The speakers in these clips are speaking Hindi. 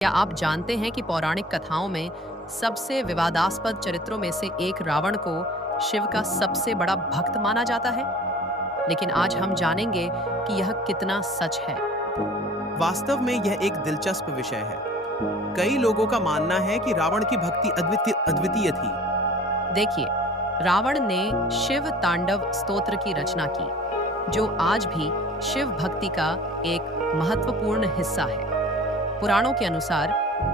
क्या आप जानते हैं कि पौराणिक कथाओं में सबसे विवादास्पद चरित्रों में से एक रावण को शिव का सबसे बड़ा भक्त माना जाता है? लेकिन आज हम जानेंगे कि यह कितना सच है। वास्तव में यह एक दिलचस्प विषय है। कई लोगों का मानना है कि रावण की भक्ति अद्वितीय अद्वितीय थी। देखिए, रावण ने शिव तांडव स्तोत्र की रचना की, जो आज भी शिव भक्ति का एक महत्वपूर्ण हिस्सा है। पुराणों के अनुसार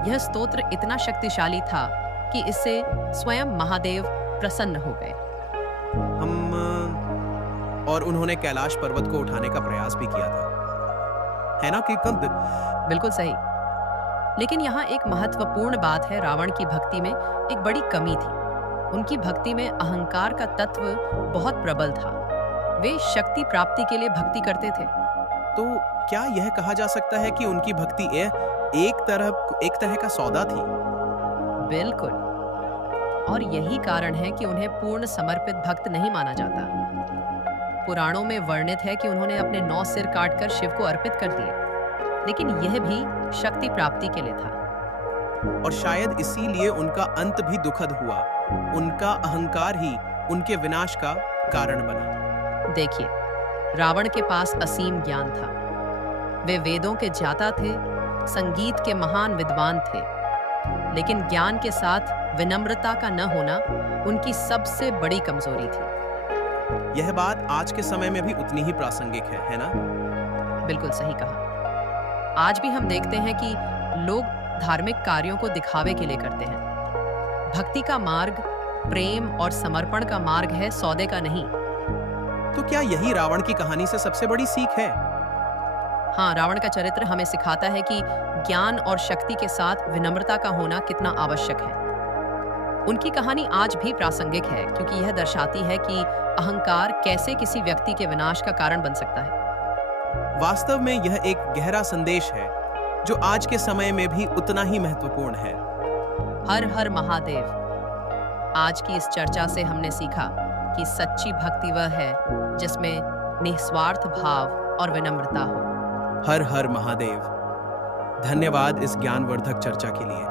यह स्तोत्र इतना शक्तिशाली था कि इससे स्वयं महादेव प्रसन्न हो गए। हम और उन्होंने कैलाश पर्वत को उठाने का प्रयास भी किया था, है ना? कि कब बिल्कुल सही। लेकिन यहाँ एक महत्वपूर्ण बात है, रावण की भक्ति में एक बड़ी कमी थी। उनकी भक्ति में अहंकार का तत्व बहुत प्रबल था। वे शक्ति प्राप्ति के लिए भक्ति करते थे। तो क्या यह कहा जा सकता है कि उनकी भक्ति एक तरह का सौदा थी? बिल्कुल। और यही कारण है कि उन्हें पूर्ण समर्पित भक्त नहीं माना जाता। पुराणों में वर्णित है कि उन्होंने अपने 9 सिर काटकर शिव को अर्पित कर दिए, लेकिन यह भी शक्ति प्राप्ति के लिए था। और शायद इसीलिए उनका अंत भी दुखद हुआ। उनका अहंकार ही उनके विनाश का कारण बना। देखिए, रावण के पास असीम ज्ञान था। वे वेदों के ज्ञाता थे, संगीत के महान विद्वान थे, लेकिन ज्ञान के साथ विनम्रता का न होना उनकी सबसे बड़ी कमजोरी थी। यह बात आज के समय में भी उतनी ही प्रासंगिक है ना? बिल्कुल सही कहा। आज भी हम देखते हैं कि लोग धार्मिक कार्यों को दिखावे के लिए करते हैं। भक्ति का मार्ग प्रेम और समर्पण का मार्ग है, सौदे का नहीं। तो क्या यही रावण की कहानी से सबसे बड़ी सीख है? हाँ, रावण का चरित्र हमें सिखाता है कि ज्ञान और शक्ति के साथ विनम्रता का होना कितना आवश्यक है। उनकी कहानी आज भी प्रासंगिक है, क्योंकि यह दर्शाती है कि अहंकार कैसे किसी व्यक्ति के विनाश का कारण बन सकता है। वास्तव में यह एक गहरा संदेश है, जो आज के समय में भी उतना ही महत्वपूर्ण है। हर हर महादेव। आज की इस चर्चा से हमने सीखा कि सच्ची भक्ति वह है जिसमें निस्वार्थ भाव और विनम्रता हो। हर हर महादेव। धन्यवाद इस ज्ञानवर्धक चर्चा के लिए।